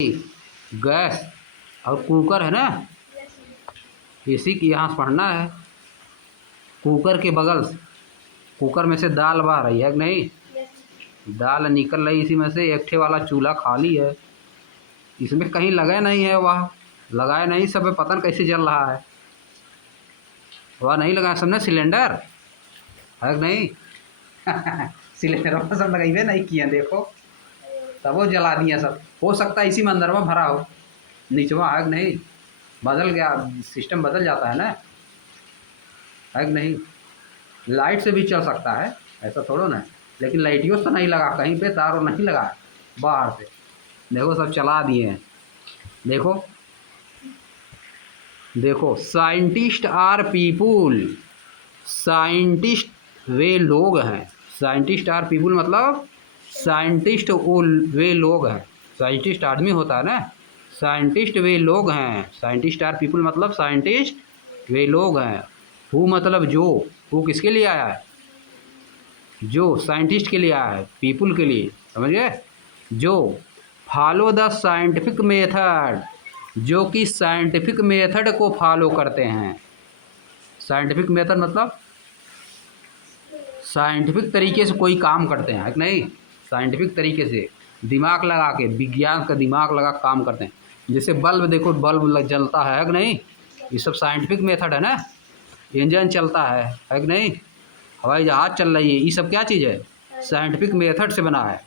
Gas और cooker है ना, इसी की यहाँ से पढ़ना है। कुकर के बगल से, कुकर में से दाल बह रही है कि नहीं, दाल निकल रही इसी में से। एक ठे वाला चूल्हा खाली है, इसमें कहीं लगा नहीं है, वह लगाए नहीं, सब में पता नहीं कैसे जल रहा है। वह नहीं लगा सबने, सिलेंडर है कि नहीं सिलेंडर में सब लगाइए नहीं किए, देखो तब वो जला दिया सब। हो सकता है इसी में अंदर में भरा हो, नीचवा है कि नहीं, बदल गया, सिस्टम बदल जाता है ना, है कि नहीं। लाइट से भी चल सकता है, ऐसा थोड़ा ना है, लेकिन लाइटियों से नहीं लगा, कहीं पे तार और नहीं लगा बाहर से। देखो सब चला दिए हैं, देखो देखो। साइंटिस्ट आर पीपुल, साइंटिस्ट वे लोग हैं। साइंटिस्ट आर पीपुल मतलब साइंटिस्ट वो वे लोग हैं। साइंटिस्ट आदमी होता है ना, साइंटिस्ट वे लोग हैं। साइंटिस्ट आर पीपुल मतलब साइंटिस्ट वे लोग हैं। हु मतलब जो, हु किसके लिए आया है, जो साइंटिस्ट के लिए आया है, पीपुल के लिए, समझ गए। जो फॉलो द साइंटिफिक मेथड, जो कि साइंटिफिक मेथड को फॉलो करते हैं। साइंटिफिक मेथड मतलब साइंटिफिक तरीके से कोई काम करते हैं, है कि नहीं। साइंटिफिक तरीके से दिमाग लगा के, विज्ञान का दिमाग लगा काम करते हैं। जैसे बल्ब देखो, बल्ब जलता है कि नहीं, ये सब साइंटिफिक मेथड है ना। इंजन चलता है कि नहीं, हवाई जहाज चल रही है, ये सब क्या चीज़ है, साइंटिफिक मेथड से बना है।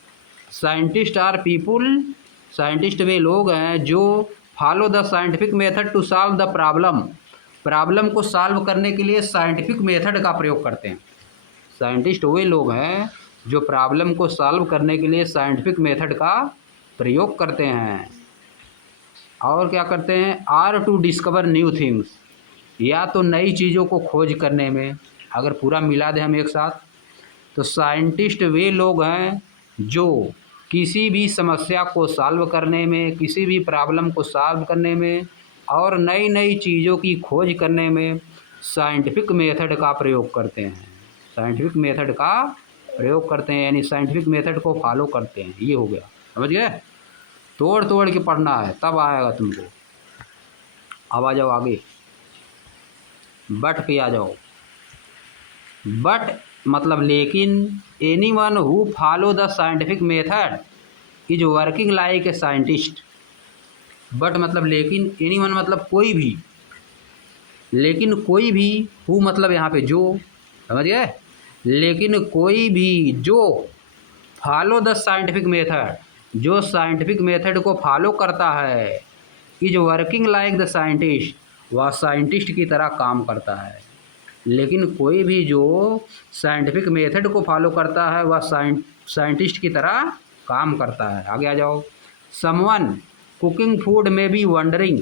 साइंटिस्ट आर पीपुल, साइंटिस्ट वे लोग हैं जो follow the scientific method to solve the problem, problem को सॉल्व करने के लिए साइंटिफिक मेथड का प्रयोग करते हैं। साइंटिस्ट वे लोग हैं जो प्रॉब्लम को सॉल्व करने के लिए साइंटिफिक मेथड का प्रयोग करते हैं। और क्या करते हैं, are to discover new things, या तो नई चीज़ों को खोज करने में। अगर पूरा मिला दें हम एक साथ, तो साइंटिस्ट वे लोग हैं जो किसी भी समस्या को सॉल्व करने में, किसी भी प्रॉब्लम को सॉल्व करने में और नई नई चीज़ों की खोज करने में साइंटिफिक मेथड का प्रयोग करते हैं। साइंटिफिक मेथड का प्रयोग करते हैं यानी साइंटिफिक मेथड को फॉलो करते हैं, ये हो गया, समझ गए। तोड़ तोड़ के पढ़ना है तब आएगा तुमको। अब आ जाओ आगे, बट पे आ जाओ। बट मतलब लेकिन, any one who follow the scientific method is working like a scientist. But मतलब लेकिन, एनी वन मतलब कोई भी, लेकिन कोई भी, हु मतलब यहाँ पे जो, समझ गए। लेकिन कोई भी जो फॉलो द साइंटिफिक मेथड, जो साइंटिफिक मेथड को फॉलो करता है, is working like the scientist, वह साइंटिस्ट की तरह काम करता है। लेकिन कोई भी जो साइंटिफिक मेथड को फॉलो करता है वह साइंटिस्ट की तरह काम करता है। आगे आ जाओ। Someone cooking food may be wondering,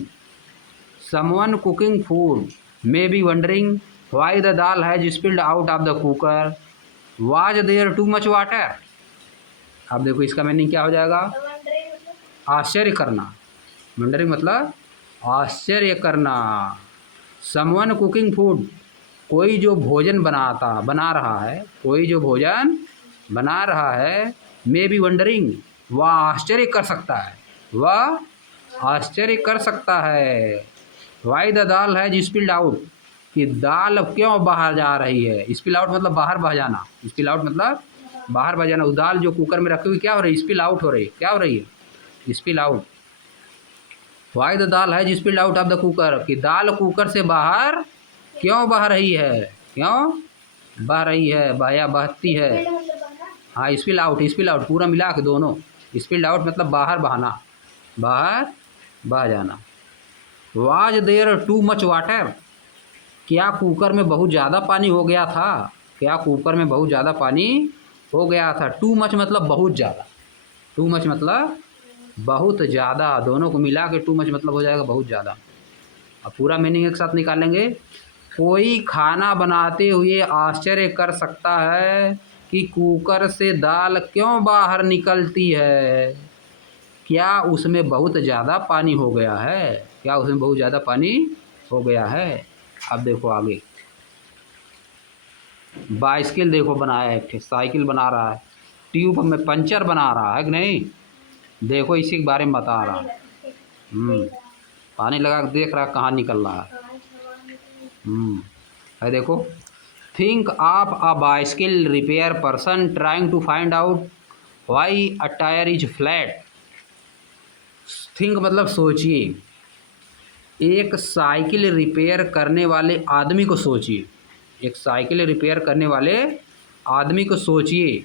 someone cooking food may be wondering why the dal has spilled out of the cooker, was there too much water. अब देखो इसका मीनिंग क्या हो जाएगा, आश्चर्य करना। वंडरिंग मतलब आश्चर्य करना। समवन कुकिंग फूड, कोई जो भोजन बना रहा है, कोई जो भोजन बना रहा है, मे बी वंडरिंग, वह आश्चर्य कर सकता है, वह आश्चर्य कर सकता है। वाई द दाल है स्पिल्ड आउट, कि दाल क्यों बाहर जा रही है। स्पिल आउट मतलब बाहर बह जाना, स्पिल आउट मतलब बाहर बह जाना। दाल जो कुकर में रखी हुई क्या हो रही है, स्पिल आउट हो रही है, क्या हो रही है, स्पिल आउट। वाई द दाल है spilled out of the cooker, कि दाल कुकर से बाहर क्यों बह रही है, क्यों बह रही है, बहया बहती है। हाँ स्पिल आउट, स्पिल आउट पूरा मिला के दोनों। स्पिल्ड आउट मतलब बाहर बहाना, बाहर बह जाना। Was there too much water, क्या कुकर में बहुत ज़्यादा पानी हो गया था, क्या कुकर में बहुत ज़्यादा पानी हो गया था। टू मच मतलब बहुत ज़्यादा, टू मच मतलब बहुत ज़्यादा, दोनों को मिला के टू मच मतलब हो जाएगा बहुत ज़्यादा। अब पूरा मीनिंग एक साथ निकाल लेंगे। कोई खाना बनाते हुए आश्चर्य कर सकता है कि कुकर से दाल क्यों बाहर निकलती है, क्या उसमें बहुत ज़्यादा पानी हो गया है, क्या उसमें बहुत ज़्यादा पानी हो गया है। अब देखो आगे, बाइसिकल देखो बनाया है, एक साइकिल बना रहा है, ट्यूब में पंचर बना रहा है कि नहीं, देखो इसी के बारे में बता रहा। पानी लगा के देख रहा कहाँ निकल रहा है। है देखो, think of a bicycle repair person trying to find out why a tyre is flat. Think मतलब सोचिए, एक साइकिल रिपेयर करने वाले आदमी को सोचिए, एक साइकिल रिपेयर करने वाले आदमी को सोचिए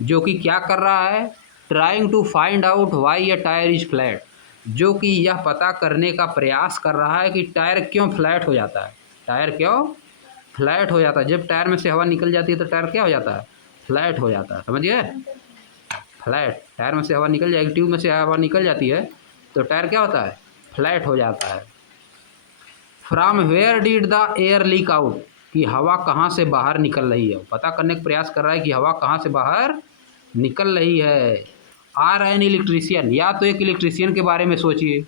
जो कि क्या कर रहा है, trying to find out why a tyre is flat, जो कि यह पता करने का प्रयास कर रहा है कि टायर क्यों फ्लैट हो जाता है। टायर क्यों फ्लैट हो जाता है? जब टायर में से हवा निकल जाती है तो टायर क्या हो जाता है, फ्लैट हो जाता है। समझिए, फ्लैट, टायर में से हवा निकल जाएगी, ट्यूब में से हवा निकल जाती है तो टायर क्या होता है, फ्लैट हो जाता है। From where did the air leak out, कि हवा कहाँ से बाहर निकल रही है, पता करने का प्रयास कर रहा है कि हवा कहाँ से बाहर निकल रही है। आर एन इलेक्ट्रीशियन, या तो एक इलेक्ट्रीशियन के बारे में सोचिए।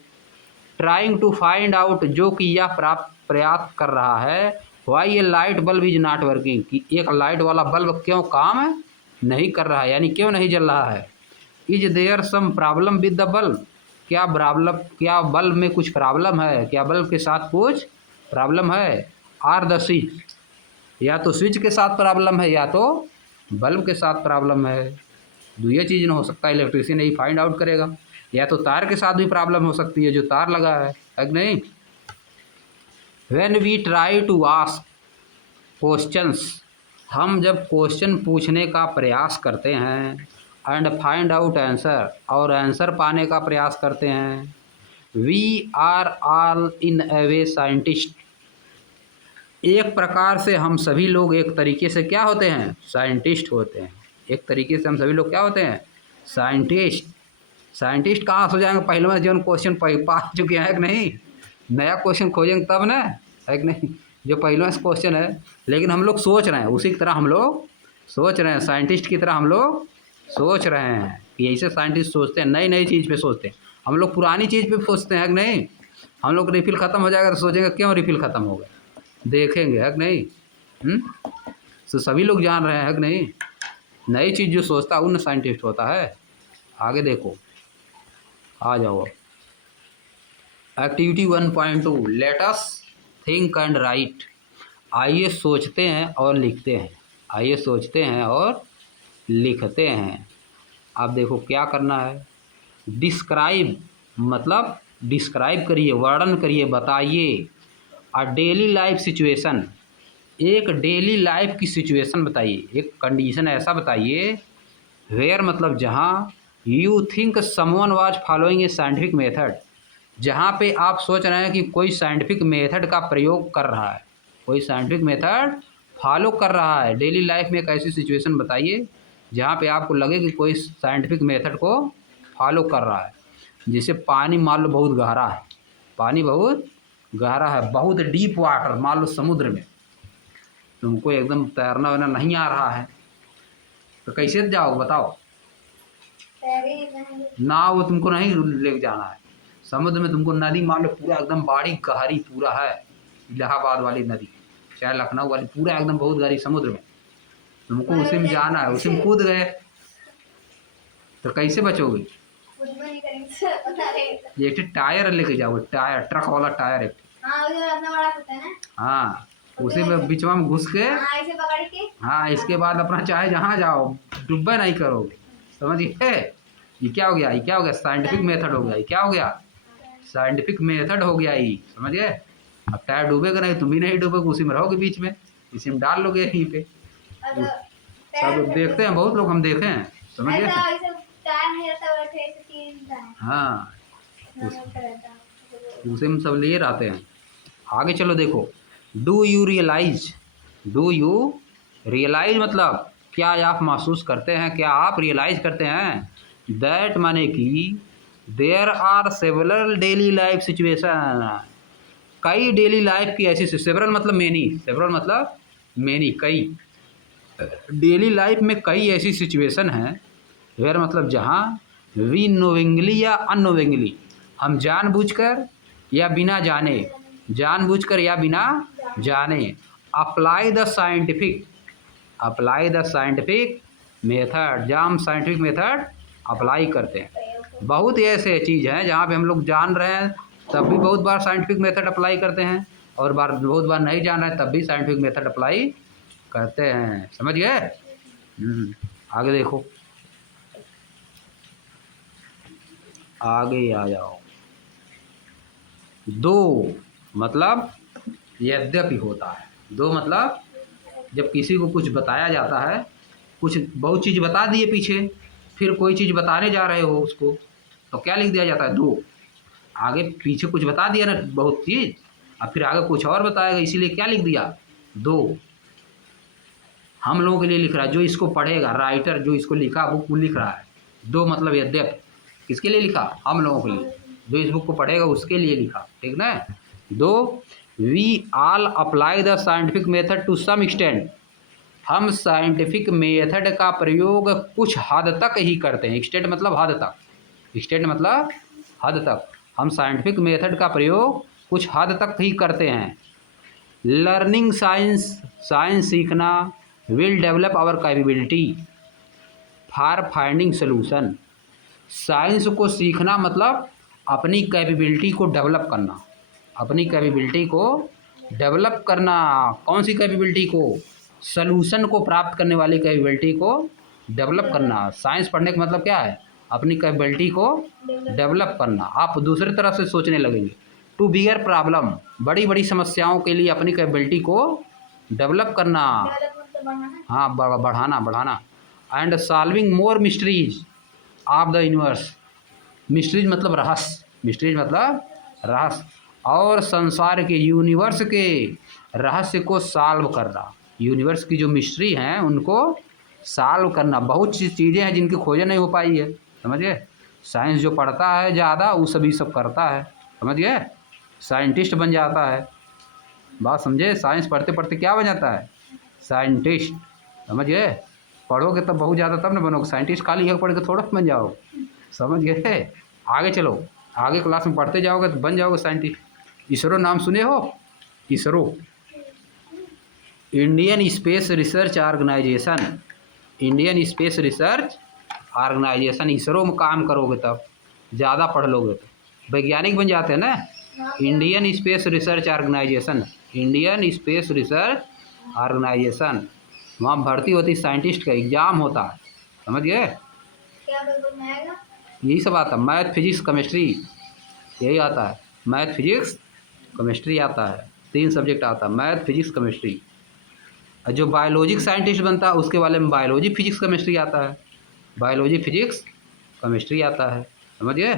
ट्राइंग टू फाइंड आउट, जो कि यह प्राप्त प्रयास कर रहा है वाई ये light bulb is not working, कि एक लाइट वाला बल्ब क्यों काम नहीं कर रहा है, यानी क्यों नहीं जल रहा है। Is there some problem with the bulb, क्या बल्ब में कुछ प्रॉब्लम है, क्या बल्ब के साथ कुछ प्रॉब्लम है। आर द स्विच, या तो स्विच के साथ प्रॉब्लम है या तो बल्ब के साथ प्रॉब्लम है। दो ये चीज़ ना हो सकता, इलेक्ट्रीशियन यही फाइंड आउट करेगा। या तो तार के साथ भी प्रॉब्लम हो सकती है, जो तार लगा है कि नहीं। When we try to ask questions, हम जब क्वेश्चन पूछने का प्रयास करते हैं, एंड फाइंड आउट आंसर, और आंसर पाने का प्रयास करते हैं, we are all in a way scientist, एक प्रकार से हम सभी लोग एक तरीके से क्या होते हैं, साइंटिस्ट होते हैं। एक तरीके से हम सभी लोग क्या होते हैं, साइंटिस्ट। साइंटिस्ट कहाँ से हो जाएंगे, पहले में जो क्वेश्चन पा चुके हैं कि नहीं, नया क्वेश्चन खोजेंगे तब ना, है कि नहीं। जो पहले से क्वेश्चन है, लेकिन हम लोग सोच रहे हैं उसी की तरह, हम लोग सोच रहे हैं साइंटिस्ट की तरह, हम लोग सोच रहे हैं कि ऐसे साइंटिस्ट सोचते हैं, नई नई चीज़ पे सोचते हैं। हम लोग पुरानी चीज़ पे सोचते हैं कि नहीं, हम लोग रिफिल ख़त्म हो जाएगा तो सोचेंगे क्यों रिफिल ख़त्म हो गया, देखेंगे है कि नहीं। तो सभी लोग जान रहे हैं कि नहीं, नई चीज़ जो सोचता है उन साइंटिस्ट होता है। आगे देखो, आ जाओ। Activity 1.2, late us think and write, आइए सोचते हैं और लिखते हैं, आइए सोचते हैं और लिखते हैं। आप देखो क्या करना है, डिस्क्राइब मतलब डिस्क्राइब करिए, वर्णन करिए, बताइए। अ डेली लाइफ सिचुएशन, एक डेली लाइफ की सिचुएशन बताइए, एक कंडीशन ऐसा बताइए, वेयर मतलब जहाँ, you think someone was following A scientific method, जहाँ पे आप सोच रहे हैं कि कोई साइंटिफिक मेथड का प्रयोग कर रहा है, कोई साइंटिफिक मेथड फॉलो कर रहा है। डेली लाइफ में एक ऐसी सिचुएशन बताइए जहाँ पे आपको लगे कि कोई साइंटिफिक मेथड को फॉलो कर रहा है। जैसे पानी मान लो बहुत गहरा है, पानी बहुत गहरा है, बहुत डीप वाटर, मान लो समुद्र में, तुमको एकदम तैरना वैरना नहीं आ रहा है तो कैसे जाओगे बताओ, ना वो तुमको नहीं ले जाना है। समुद्र में तुमको नदी मान लो पूरा एकदम बाड़ी गहरी पूरा है, इलाहाबाद वाली नदी, चाहे लखनऊ वाली, पूरा एकदम बहुत गहरी समुद्र में, तुमको उसी में जाना है, उसी में कूद गए तो कैसे बचोगे। एक टायर लेके जाओ, टायर, ट्रक वाला टायर एक, हाँ उसी में बीच में घुस के, हाँ इसके बाद अपना चाहे जहाँ जाओ डूबे नहीं करोगे। समझिए, ये क्या हो गया, ये क्या हो गया, साइंटिफिक मेथड हो गया, ये क्या हो गया, साइंटिफिक मेथड हो गया ये। समझिए, अब टायर डूबेगा नहीं, तुम भी नहीं डूबोगे, उसी में रहोगे बीच में, इसी में डाल लोगे यहीं पे। सब देखते हैं बहुत लोग, हम देखे हैं। समझिए, हाँ उसे हम सब लिए रहते हैं। आगे चलो देखो, do you realise, do you realise मतलब क्या आप महसूस करते हैं, क्या आप रियलाइज करते हैं, दैट माने कि there are several daily life situation, कई डेली लाइफ की ऐसी, सेवरल मतलब मेनी, सेवरल मतलब मेनी, कई, डेली लाइफ में कई ऐसी सिचुएशन हैं, वेयर मतलब जहाँ, वी नोविंगली या अनोविंगली, हम जानबूझकर या बिना जाने, जानबूझकर या बिना जाने, apply the scientific, apply the scientific method, जहाँ हम साइंटिफिक मेथड अप्लाई करते हैं। बहुत ही ऐसे चीज़ हैं जहाँ पे हम लोग जान रहे हैं तब भी बहुत बार साइंटिफिक मेथड अप्लाई करते हैं, और बहुत बार नहीं जान रहे हैं तब भी साइंटिफिक मेथड अप्लाई करते हैं। समझ गए? आगे देखो, आगे आ जाओ। दो मतलब यद्यपि होता है। दो मतलब जब किसी को कुछ बताया जाता है, कुछ बहुत चीज़ बता दिए पीछे, फिर कोई चीज़ बताने जा रहे हो उसको, तो क्या लिख दिया जाता है? दो। आगे पीछे कुछ बता दिया ना बहुत चीज़, और फिर आगे कुछ और बताएगा, इसीलिए क्या लिख दिया? दो। हम लोगों के लिए लिख रहा है, जो इसको पढ़ेगा, राइटर जो इसको लिखा बुक वो लिख रहा है। दो मतलब यद्यपि किसके लिए लिखा? हम लोगों के लिए। जो इस बुक को पढ़ेगा उसके लिए लिखा, ठीक ना? Though, we all apply the scientific method to some extent. हम साइंटिफिक मेथड का प्रयोग कुछ हद तक ही करते हैं। एक्सटेंट मतलब हद तक, एक्सटेंट मतलब हद तक। हम साइंटिफिक मेथड का प्रयोग कुछ हद तक ही करते हैं। लर्निंग साइंस, साइंस सीखना, will develop our capability for finding solution. Science को सीखना मतलब अपनी कैपेबिलिटी को डेवलप करना, अपनी कैपेबिलिटी को डेवलप करना। कौन सी कैपेबिलिटी को? सलूशन को प्राप्त करने वाली कैपेबिलिटी को डेवलप करना। साइंस पढ़ने का मतलब क्या है? अपनी कैपेबिलिटी को डेवलप करना। आप दूसरी तरफ से सोचने लगेंगे। टू बिगर प्रॉब्लम, बड़ी बड़ी समस्याओं के लिए अपनी कैपेबिलिटी को डेवलप करना, हाँ बढ़ाना बढ़ाना। And solving more mysteries of the universe. Mysteries मतलब रहस्य, मिस्ट्रीज मतलब रहस्य, और संसार के, यूनिवर्स के रहस्य को सॉल्व करना। यूनिवर्स की जो मिस्ट्री हैं उनको सॉल्व करना। बहुत सी चीज़ें हैं जिनकी खोजें नहीं हो पाई है, समझ गए? साइंस जो पढ़ता है ज़्यादा वो सभी सब करता है, समझ गए? साइंटिस्ट बन जाता है। बात समझे? साइंस पढ़ते पढ़ते क्या बन जाता है? साइंटिस्ट, समझ गए? पढ़ोगे तब बहुत ज़्यादा तब ना बनोगे। साइंटिस्ट खाली एक पढ़ के थोड़ा बन जाओ, समझ गए? आगे चलो, आगे क्लास में पढ़ते जाओगे तो बन जाओगे साइंटिस्ट। इसरो नाम सुने हो? ISRO, Indian Space Research Organisation, Indian Space Research Organisation. ISRO में काम करोगे तब, ज़्यादा पढ़ लोगे तो वैज्ञानिक बन जाते हैं ना। Indian Space Research Organisation, Indian Space Research Organisation, वहाँ भर्ती होती साइंटिस्ट का एग्ज़ाम होता है, समझ गए? यही सब आता है, मैथ फिजिक्स केमिस्ट्री, यही आता है। मैथ फिजिक्स केमिस्ट्री आता है, 3 सब्जेक्ट आता है, मैथ फिजिक्स केमिस्ट्री। और जो बायोलॉजिक साइंटिस्ट बनता है उसके बारे में बायोलॉजी फिजिक्स केमिस्ट्री आता है, बायोलॉजी फिजिक्स केमिस्ट्री आता है, समझ गए?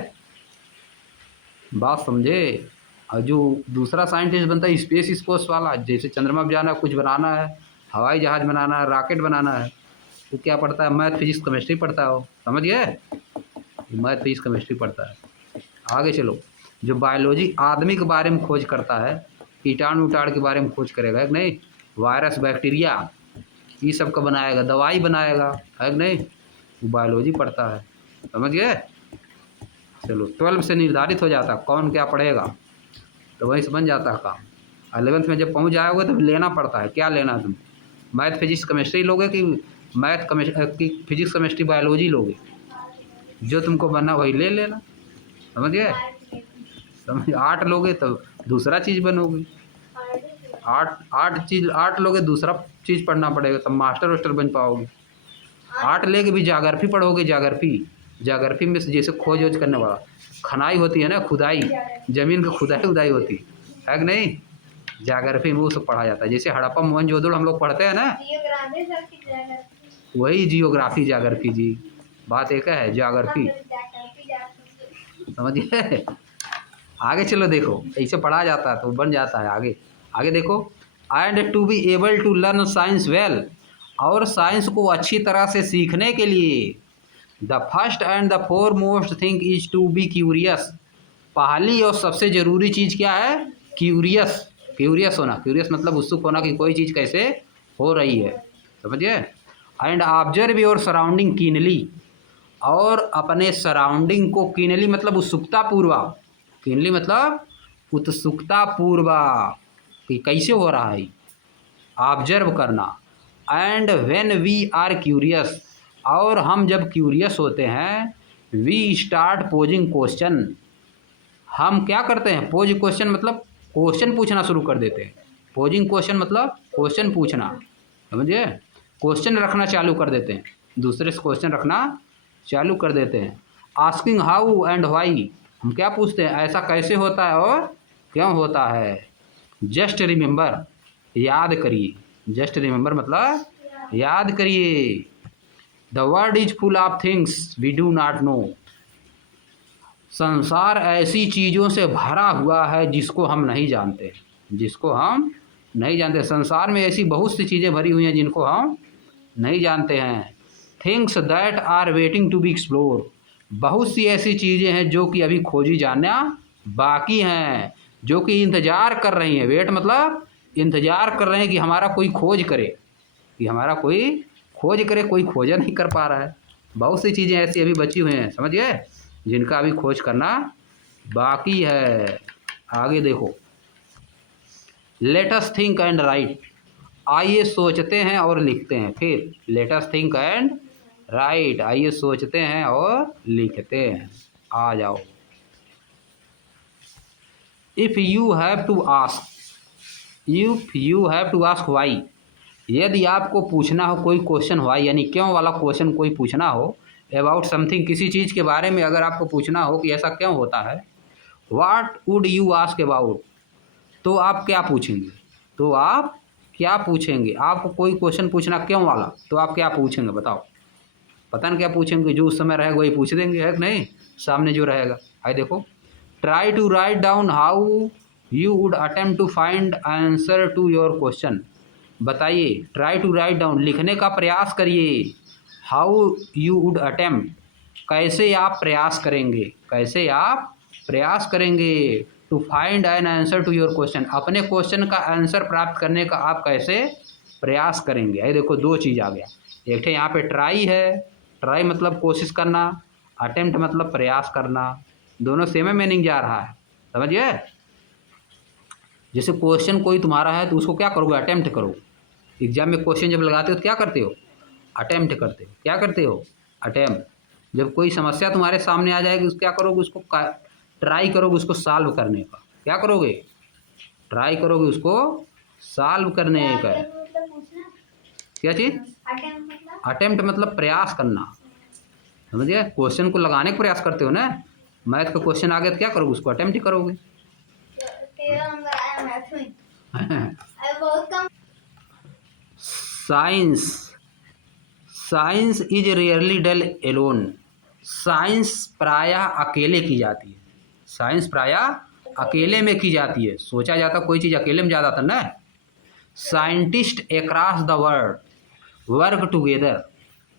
बात समझे? और जो दूसरा साइंटिस्ट बनता है स्पेस स्पोर्ट्स वाला, जैसे चंद्रमा पर जाना है, कुछ बनाना है, हवाई जहाज़ बनाना है, रॉकेट बनाना है, वो क्या पढ़ता है? मैथ फिजिक्स केमिस्ट्री पढ़ता है वो, समझ गए? मैथ फिजिक्स केमिस्ट्री पढ़ता है। आगे चलो, जो बायोलॉजी आदमी के बारे में खोज करता है, कीटाणु उटाणु के बारे में खोज करेगा, है कि नहीं? वायरस बैक्टीरिया ये सब का बनाएगा, दवाई बनाएगा, है कि नहीं? वो बायोलॉजी पढ़ता है, समझ गए? चलो 12 से निर्धारित हो जाता है कौन क्या पढ़ेगा, तो वहीं से बन जाता है काम। 11th में जब पहुंच जाओगे तो लेना पड़ता है, क्या लेना है तुम? मैथ फिजिक्स केमिस्ट्री लोगे कि मैथ की फिजिक्स केमिस्ट्री बायोलॉजी लोगे? जो तुमको बनना वही ले लेना, समझ गए? समझ, 8 लोगे तो दूसरा चीज़ बनोगे, 8 लोगे दूसरा चीज़ पढ़ना पड़ेगा, तब मास्टर वास्टर बन पाओगे। 8 लेके भी जाग्रफी पढ़ोगे, जाग्रफी, जाग्रफी में से जैसे खोज वोज करने वाला, खनाई होती है ना, खुदाई, ज़मीन की खुदाई उदाई होती है कि नहीं? जाग्रफी में वो सब पढ़ा जाता है। जैसे हड़प्पा मोहनजोदड़ो हम लोग पढ़ते हैं ना, वही जियोग्राफी जाग्रफी जी, बात एक है जाग्रफी, समझिए? आगे चलो देखो, ऐसे पढ़ा जाता है तो बन जाता है। आगे आगे देखो, and to be able to learn science well, और साइंस को अच्छी तरह से सीखने के लिए the first and the foremost thing is to be curious. पहली और सबसे ज़रूरी चीज़ क्या है? क्यूरियस, क्यूरियस होना। क्यूरियस मतलब उत्सुक होना कि कोई चीज़ कैसे हो रही है, समझिए? And observe your surrounding keenly, और अपने सराउंडिंग को, कीनली मतलब उत्सुकता पूर्वक, कीनली मतलब उत्सुकता पूर्वक कि कैसे हो रहा है, ऑब्जर्व करना। And when we are curious, और हम जब क्यूरियस होते हैं वी स्टार्ट पोजिंग क्वेश्चन, हम क्या करते हैं, पोज क्वेश्चन मतलब क्वेश्चन पूछना शुरू कर देते हैं। पोजिंग क्वेश्चन मतलब क्वेश्चन पूछना, समझिए, क्वेश्चन रखना चालू कर देते हैं, दूसरे से क्वेश्चन रखना चालू कर देते हैं। आस्किंग हाउ एंड वाई, हम क्या पूछते हैं, ऐसा कैसे होता है और क्यों होता है। जस्ट रिमेंबर, याद करिए, जस्ट रिमेंबर मतलब याद करिए। The world is full of things we do not know, संसार ऐसी चीज़ों से भरा हुआ है जिसको हम नहीं जानते, जिसको हम नहीं जानते। संसार में ऐसी बहुत सी चीज़ें भरी हुई हैं जिनको हम नहीं जानते हैं। Things that are waiting to be explore, बहुत सी ऐसी चीज़ें हैं जो कि अभी खोजी जानना बाकी हैं, जो कि इंतज़ार कर रही हैं। वेट मतलब इंतज़ार कर रहे हैं कि हमारा कोई खोज करे, कि हमारा कोई खोज करे, कोई खोज नहीं कर पा रहा है। बहुत सी चीज़ें ऐसी अभी बची हुई हैं, समझ गए, जिनका अभी खोज करना बाकी है। आगे देखो, let us think and write, आइए सोचते हैं और लिखते हैं। फिर let us think and write, आइए सोचते हैं और लिखते हैं। आ जाओ। If you have to ask, if you have to ask why, यदि आपको पूछना हो कोई क्वेश्चन वाई यानी क्यों वाला क्वेश्चन कोई पूछना हो, अबाउट समथिंग, किसी चीज़ के बारे में अगर आपको पूछना हो कि ऐसा क्यों होता है, what would you ask about, तो आप क्या पूछेंगे, तो आप क्या पूछेंगे। आपको कोई क्वेश्चन पूछना क्यों वाला, तो आप क्या पूछेंगे बताओ। पता नहीं क्या पूछेंगे, जो उस समय रहेगा वही पूछ देंगे, है कि नहीं, सामने जो रहेगा। आइए देखो, try to write down how you would attempt to find answer to your question, बताइए, ट्राई टू राइट डाउन, लिखने का प्रयास करिए। हाउ यू वुड अटेम्प्ट, कैसे आप प्रयास करेंगे, कैसे आप प्रयास करेंगे। To find an answer to your question, अपने क्वेश्चन का आंसर प्राप्त करने का आप कैसे प्रयास करेंगे। ये देखो दो चीज़ आ गया, एक है यहाँ पे ट्राई है, ट्राई मतलब कोशिश करना, अटेम्प्ट मतलब प्रयास करना, दोनों सेम मीनिंग जा रहा है, समझिए। जैसे क्वेश्चन कोई तुम्हारा है तो उसको क्या करोगे, अटेम्प्ट करो। एग्जाम में क्वेश्चन जब लगाते हो तो क्या करते हो, अटेम्प्ट करते हो। क्या करते हो, अटेम्प्ट। जब कोई समस्या तुम्हारे सामने आ जाएगी उसको क्या करोगे, उसको ट्राई करोगे उसको सॉल्व करने का। क्या करोगे, ट्राई करोगे उसको सॉल्व करने का। क्या चीज़, अटेम्प्ट मतलब प्रयास करना, समझिए। क्वेश्चन को लगाने का प्रयास करते हो ना, मैथ का क्वेश्चन आ गया तो क्या करोगे, उसको अटेम्प्ट ही करोगे। Science, science is rarely done alone, science प्रायः अकेले की जाती है, साइंस प्रायः अकेले में की जाती है। सोचा जाता कोई चीज़ अकेले में ज़्यादा था ना। Scientist across the world work together,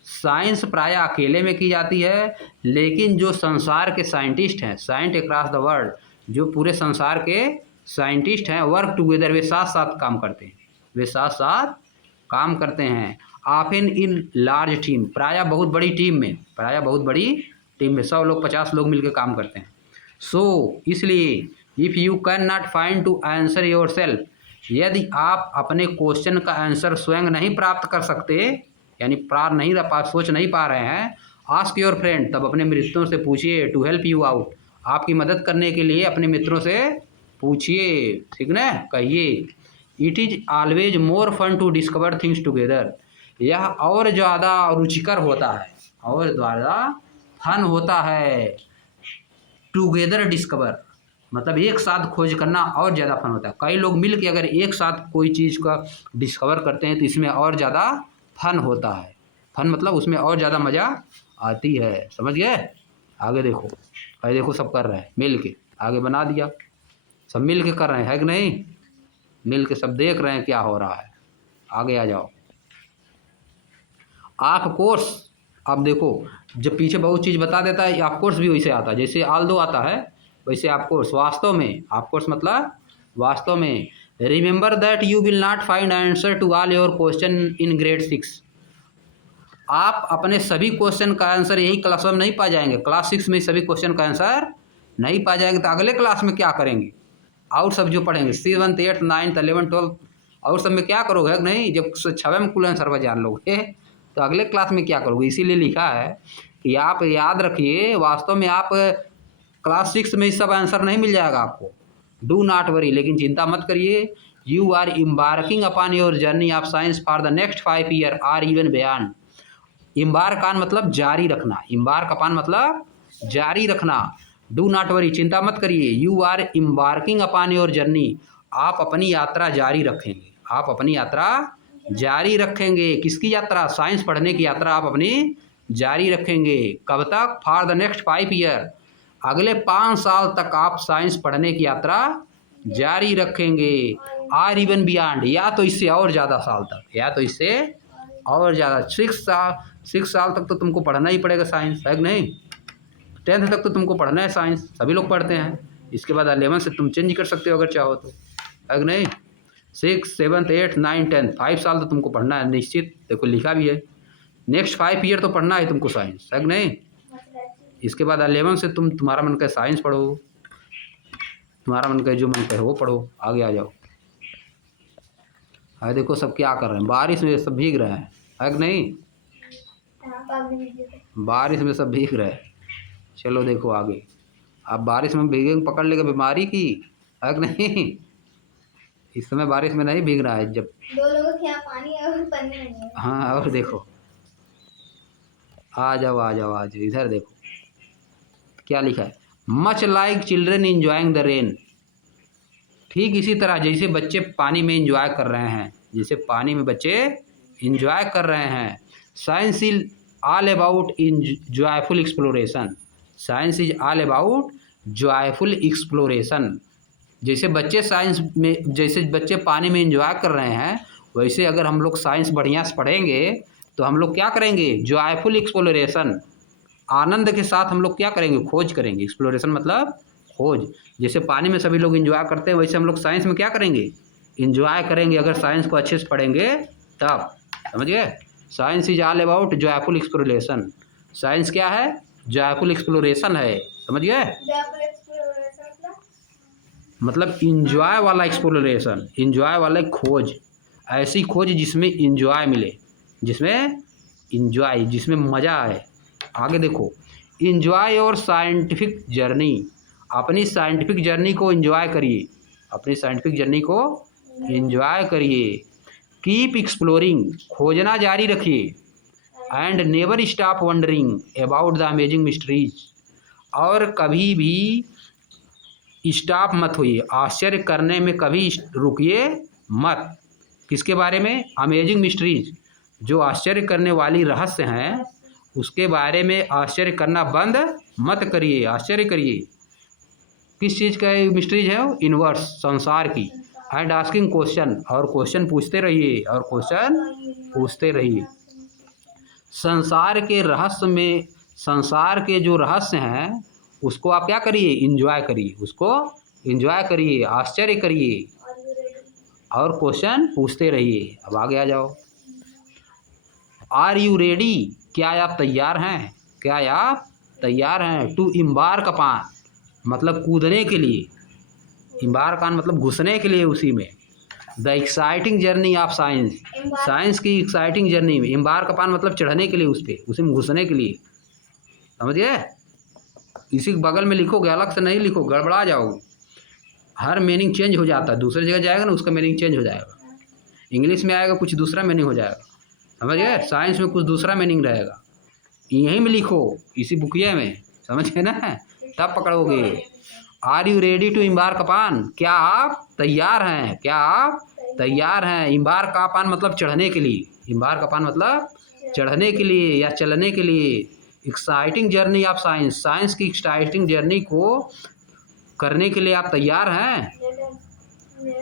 science प्रायः अकेले में की जाती है, लेकिन जो संसार के साइंटिस्ट हैं, साइंट अक्रॉस द वर्ल्ड, जो पूरे संसार के साइंटिस्ट हैं, वर्क टुगेदर, वे साथ साथ काम करते हैं, वे साथ साथ काम करते हैं। ऑफन इन लार्ज टीम, प्रायः बहुत बड़ी टीम में, प्रायः बहुत बड़ी टीम में, 100 लोग 50 लोग मिलकर काम करते हैं। सो इसलिए if you can not find to answer yourself, यदि आप अपने क्वेश्चन का आंसर स्वयं नहीं प्राप्त कर सकते, यानी प्रार नहीं सोच नहीं पा रहे हैं, आस्क योर फ्रेंड, तब अपने मित्रों से पूछिए, टू हेल्प यू आउट, आपकी मदद करने के लिए अपने मित्रों से पूछिए, ठीक ना, कहिए। It is always more fun to discover things together, यह और ज़्यादा रुचिकर होता है, और ज़्यादा फन होता है। टुगेदर डिस्कवर मतलब एक साथ खोज करना और ज़्यादा फन होता है। कई लोग मिल के अगर एक साथ कोई चीज़ का डिस्कवर करते हैं तो इसमें और ज़्यादा फन होता है। फन मतलब उसमें और ज़्यादा मज़ा आती है, समझ गए। आगे देखो, आगे देखो सब कर रहे हैं मिल के, आगे बना दिया, सब मिल के कर रहे हैं, है कि नहीं, मिल के सब देख रहे हैं क्या हो रहा है। आगे आ जाओ। ऑफ कोर्स, अब देखो जब पीछे बहुत चीज़ बता देता है, ऑफ कोर्स भी वैसे आता है, जैसे आल्दो आता है वैसे ऑफ कोर्स, वास्तव में, ऑफ कोर्स मतलब वास्तव में। Remember that you will not find answer to all your question in grade 6, आप अपने सभी क्वेश्चन का आंसर यही क्लास में नहीं पा जाएंगे, क्लास 6 में सभी क्वेश्चन का आंसर नहीं पा जाएंगे तो अगले क्लास में क्या करेंगे, और सब जो पढ़ेंगे 7th 8th 9th 11th 12th और सब में क्या करोगे, नहीं जब 6वें में कुल आंसर जान लोगे तो अगले क्लास में क्या करोगे। इसीलिए लिखा है कि आप याद रखिए, वास्तव में आप क्लास 6 में सब आंसर नहीं मिल जाएगा आपको, डू नॉट वरी, लेकिन चिंता मत करिए। You are embarking upon your journey of science for the next 5 year or even beyond. Embark on मतलब जारी रखना, एम्बार्क अपॉन मतलब जारी रखना। डू नॉट वरी, चिंता मत करिए। You are embarking upon your journey, आप अपनी यात्रा जारी रखेंगे, आप अपनी यात्रा जारी रखेंगे। किसकी यात्रा? साइंस पढ़ने की यात्रा आप अपनी जारी रखेंगे। कब तक? फॉर द नेक्स्ट 5 ईयर, अगले 5 साल तक आप साइंस पढ़ने की यात्रा जारी रखेंगे। आर इवन बियॉन्ड, या तो इससे और ज़्यादा साल तक, या तो इससे और ज़्यादा। 6 साल तक तो तुमको पढ़ना ही पड़ेगा साइंस, है कि नहीं? 10th तक तो तुमको पढ़ना है साइंस, सभी लोग पढ़ते हैं। इसके बाद 11 से तुम चेंज कर सकते हो अगर चाहो तो, है कि नहीं? 6, 7, 8, 9, 10, 5 साल तो तुमको पढ़ना है निश्चित। देखो लिखा भी है, नेक्स्ट 5 ईयर तो पढ़ना है तुमको साइंस, है कि नहीं? इसके बाद 11 से तुम्हारा मन करे साइंस पढ़ो, तुम्हारा मन करे जो मन करे वो पढ़ो, आगे आ जाओ। है देखो सब क्या कर रहे हैं, बारिश में सब भीग रहे हैं, है कि नहीं? बारिश में सब भीग रहे हैं। चलो देखो आगे, आप बारिश में भीगेंगे पकड़ लेगा बीमारी की, है कि नहीं? इस समय बारिश में नहीं भीग रहा है, जब 2 लोगों के यहाँ पानी और पन्नी नहीं है। हाँ, और देखो आ जाओ आ जाओ आ जाओ, इधर देखो क्या लिखा है। Much like children enjoying the rain, ठीक इसी तरह जैसे बच्चे पानी में इंजॉय कर रहे हैं, जैसे पानी में बच्चे इंजॉय कर रहे हैं। Science is all about in joyful exploration, science is all about joyful exploration. जैसे बच्चे साइंस में, जैसे बच्चे पानी में इंजॉय कर रहे हैं, वैसे अगर हम लोग साइंस बढ़िया से पढ़ेंगे तो हम लोग क्या करेंगे? जॉयफुल एक्सप्लोरेशन, आनंद के साथ हम लोग क्या करेंगे? खोज करेंगे। एक्सप्लोरेशन मतलब खोज। जैसे पानी में सभी लोग इंजॉय करते हैं, वैसे हम लोग साइंस में क्या करेंगे? इंजॉय करेंगे, अगर साइंस को अच्छे से पढ़ेंगे तब, समझ गए? Science is all about joyful exploration. Science क्या है? जॉयफुल एक्सप्लोरेशन है, समझ गए? मतलब इंजॉय वाला एक्सप्लोरेशन, इंजॉय वाला खोज, ऐसी खोज जिसमें इंजॉय मिले, जिसमें इंजॉय, जिसमें मज़ा आए। आगे देखो, इंजॉय योर साइंटिफिक जर्नी, अपनी साइंटिफिक जर्नी को इंजॉय करिए, अपनी साइंटिफिक जर्नी को इंजॉय करिए। कीप एक्सप्लोरिंग, खोजना जारी रखिए। And never stop wondering about the amazing mysteries, और कभी भी स्टॉप मत होइए, आश्चर्य करने में कभी रुकिए मत। किसके बारे में? अमेजिंग मिस्ट्रीज, जो आश्चर्य करने वाली रहस्य हैं उसके बारे में आश्चर्य करना बंद मत करिए, आश्चर्य करिए। किस चीज़ का मिस्ट्रीज है? यूनिवर्स, संसार की। एंड आस्किंग क्वेश्चन, और क्वेश्चन पूछते रहिए, और क्वेश्चन पूछते रहिए। संसार के रहस्य में, संसार के जो रहस्य हैं उसको आप क्या करिए? इंजॉय करिए, उसको इंजॉय करिए, आश्चर्य करिए, और क्वेश्चन पूछते रहिए। अब आगे आ जाओ। आर यू रेडी, क्या आप तैयार हैं? क्या आप तैयार हैं? टू एम्बार्क अपॉन मतलब कूदने के लिए, एम्बार्क ऑन मतलब घुसने के लिए उसी में। The exciting journey of science, science की एक्साइटिंग जर्नी में। एम्बार्क अपॉन मतलब चढ़ने के लिए, उस पर, उसी में घुसने के लिए, समझ गए? इसी के बगल में लिखोगे, अलग से नहीं लिखो, गड़बड़ा जाओगे। हर मीनिंग चेंज हो जाता है, दूसरी जगह जाएगा ना उसका मीनिंग चेंज हो जाएगा। इंग्लिश में आएगा कुछ दूसरा मीनिंग हो जाएगा, समझ गए? साइंस में कुछ दूसरा मीनिंग रहेगा। यहीं में लिखो, इसी बुकिया में, समझ गए ना? तब पकड़ोगे। Are you ready to embark upon, क्या आप तैयार हैं? क्या आप तैयार हैं? एम्बार्क अपॉन मतलब चढ़ने के लिए, एम्बार्क अपॉन मतलब चढ़ने के लिए या चलने के लिए। Exciting journey of science, science की एक्साइटिंग जर्नी को करने के लिए आप तैयार हैं?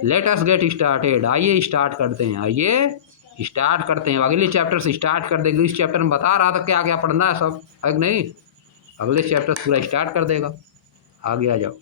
लेट अस गेट स्टार्टेड, आइए स्टार्ट करते हैं, आइए स्टार्ट करते हैं। अगले चैप्टर से स्टार्ट कर देंगे। इस चैप्टर में बता रहा था क्या क्या पढ़ना है सब, है कि नहीं? अगले चैप्टर पूरा स्टार्ट कर देगा। आगे आ जाओ।